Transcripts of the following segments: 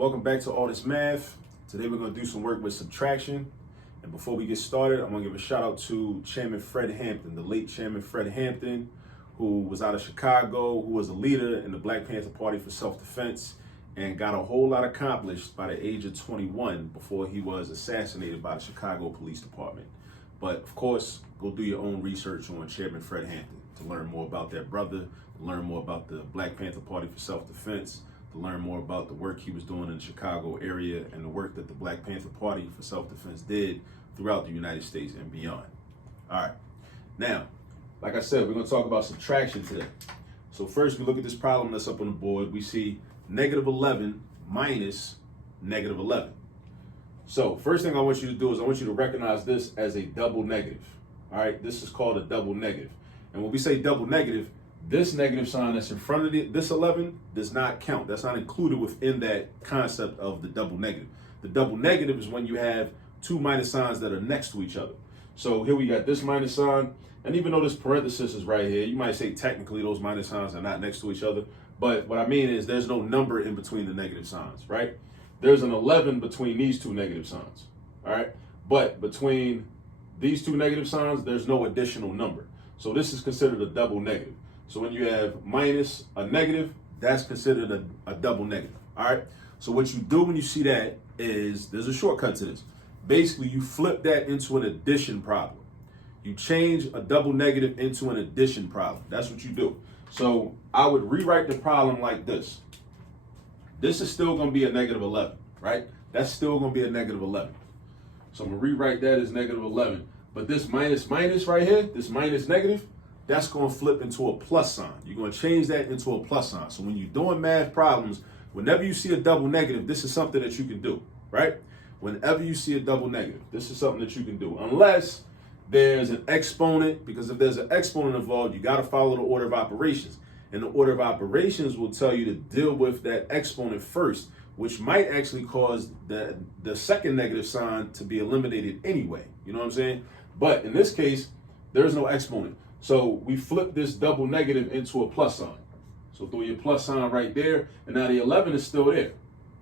Welcome back to All This Math. Today we're going to do some work with subtraction. And before we get started, I'm going to give a shout out to Chairman Fred Hampton, the late Chairman Fred Hampton, who was out of Chicago, who was a leader in the Black Panther Party for self-defense and got a whole lot accomplished by the age of 21 before he was assassinated by the Chicago Police Department. But of course, go do your own research on Chairman Fred Hampton to learn more about that brother, to learn more about the Black Panther Party for self-defense, to learn more about the work he was doing in the Chicago area and the work that the Black Panther Party for self-defense did throughout the United States and beyond. All right, now, like I said, we're gonna talk about subtraction today. So first we look at this problem that's up on the board. We see negative 11 minus negative 11. So first thing I want you to do is I want you to recognize this as a double negative. All right, this is called a double negative. And when we say double negative, this negative sign that's in front of this 11 does not count. That's not included within that concept of the double negative. The double negative is when you have two minus signs that are next to each other. So here we got this minus sign, and even though this parenthesis is right here, you might say technically those minus signs are not next to each other, but what I mean is there's no number in between the negative signs, right? There's an 11 between these two negative signs, all right? But between these two negative signs, there's no additional number. So this is considered a double negative. So when you have minus a negative, that's considered a double negative, all right? So what you do when you see that is, there's a shortcut to this. Basically, you flip that into an addition problem. You change a double negative into an addition problem. That's what you do. So I would rewrite the problem like this. This is still going to be a negative 11, right? That's still going to be a negative 11. So I'm going to rewrite that as negative 11. But this minus minus right here, this minus negative, that's going to flip into a plus sign. You're going to change that into a plus sign. So when you're doing math problems, whenever you see a double negative, this is something that you can do, right? Whenever you see a double negative, this is something that you can do. Unless there's an exponent, because if there's an exponent involved, you got to follow the order of operations. And the order of operations will tell you to deal with that exponent first, which might actually cause the second negative sign to be eliminated anyway. You know what I'm saying? But in this case, there's no exponent. So we flip this double negative into a plus sign. So throw your plus sign right there, and now the 11 is still there,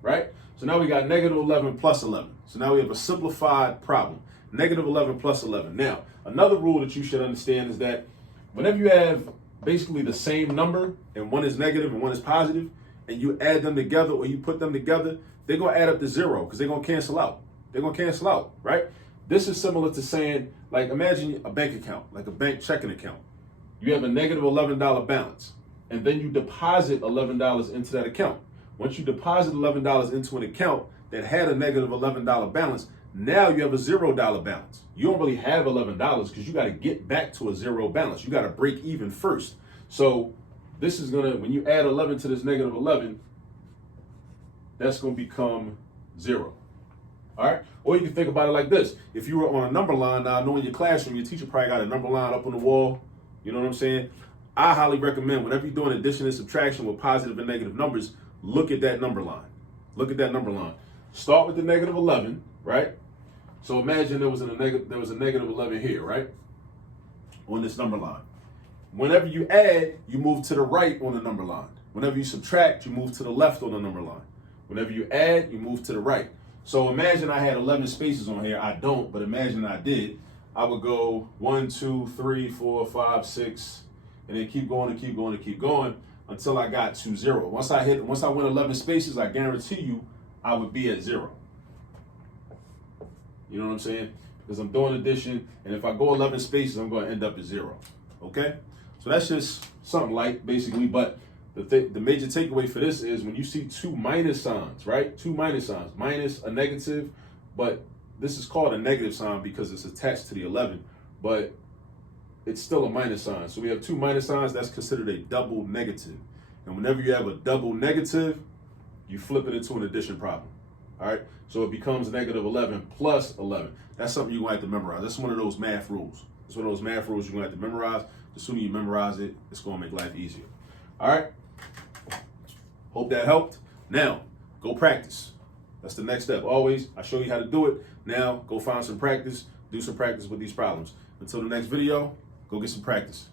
right? So now we got negative 11 plus 11. So now we have a simplified problem. Negative 11 plus 11. Now, another rule that you should understand is that whenever you have basically the same number, and one is negative and one is positive, and you add them together or you put them together, they're going to add up to zero because they're going to cancel out. They're going to cancel out, right? This is similar to saying, like, imagine a bank account, like a bank checking account. You have a negative $11 balance, and then you deposit $11 into that account. Once you deposit $11 into an account that had a negative $11 balance, now you have a $0 balance. You don't really have $11 because you got to get back to a zero balance. You got to break even first. So this is going to, when you add 11 to this negative 11, that's going to become 0. All right? Or you can think about it like this. If you were on a number line, now I know in your classroom, your teacher probably got a number line up on the wall. You know what I'm saying? I highly recommend whenever you're doing addition and subtraction with positive and negative numbers, look at that number line. Look at that number line. Start with the negative 11, right? So imagine there was a negative 11 here, right? On this number line. Whenever you add, you move to the right on the number line. Whenever you subtract, you move to the left on the number line. Whenever you add, you move to the right. So imagine I had 11 spaces on here. I don't, but imagine I did. I would go 1, 2, 3, 4, 5, 6, and then keep going and keep going and keep going until I got to 0. Once I went 11 spaces, I guarantee you I would be at 0. You know what I'm saying? Because I'm doing addition, and if I go 11 spaces, I'm going to end up at 0. Okay? So that's just something light, basically. But the major takeaway for this is when you see two minus signs, right? Two minus signs, minus a negative, but this is called a negative sign because it's attached to the 11, but it's still a minus sign. So we have two minus signs, that's considered a double negative. And whenever you have a double negative, you flip it into an addition problem. All right, so it becomes negative 11 plus 11. That's something you're going to have to memorize. That's one of those math rules. It's one of those math rules you're going to have to memorize. The sooner you memorize it, it's going to make life easier. All right, hope that helped. Now, go practice. That's the next step. Always, I show you how to do it. Now, go find some practice. Do some practice with these problems. Until the next video, go get some practice.